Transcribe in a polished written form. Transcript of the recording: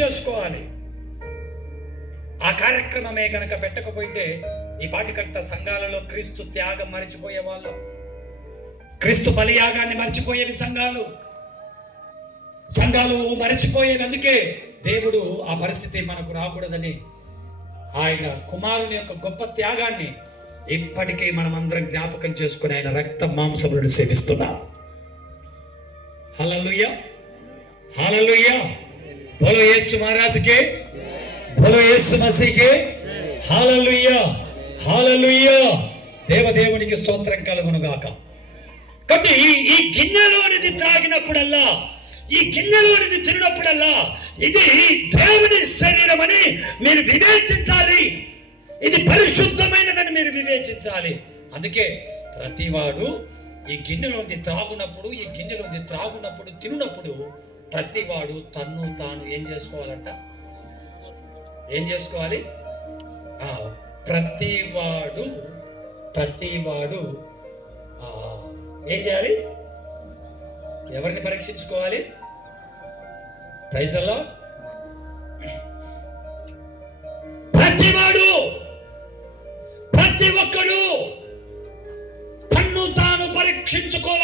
చేసుకోవాలి. ఆ కార్యక్రమమే కనుక పెట్టకపోతే ఈ పాటికంత సంఘాలలో క్రీస్తు త్యాగం మరిచిపోయే వాళ్ళం, క్రీస్తు బలియాగాన్ని మర్చిపోయేవి సంఘాలు మరచిపోయేవి. అందుకే దేవుడు ఆ పరిస్థితి మనకు రాకూడదని ఆయన కుమారుని యొక్క గొప్ప త్యాగాన్ని ఇప్పటికీ మనం అందరం జ్ఞాపకం చేసుకుని ఆయన రక్త మాంసములను సేవిస్తున్నాం. హల్లెలూయా, హల్లెలూయా. బోలో యేసు మహారాజుకే, బోలో యేసు మసీకే. హల్లెలూయా, హల్లెలూయా. దేవదేవునికి స్తోత్రం కలుగును గాక. కాబట్టి ఈ గిన్నెలోనిది త్రాగినప్పుడల్లా, ఈ గిన్నెలోనిది తిన్నప్పుడల్లా ఇది దేవుని శరీరం అని మీరు వివేచించాలి, ఇది పరిశుద్ధమైనదని మీరు వివేచించాలి. అందుకే ప్రతివాడు ఈ గిన్నెలోంది త్రాగునప్పుడు, ఈ గిన్నెలోంది త్రాగునప్పుడు, తిన్నప్పుడు ప్రతివాడు తన్ను తాను ఏం చేసుకోవాలంట? ఏం చేసుకోవాలి? ప్రతివాడు ఏం చేయాలి? ఎవరిని పరీక్షించుకోవాలి? Praise the lord. ప్రతి ఒక్కడు తన్ను తాను పరీక్షించుకోవాలి.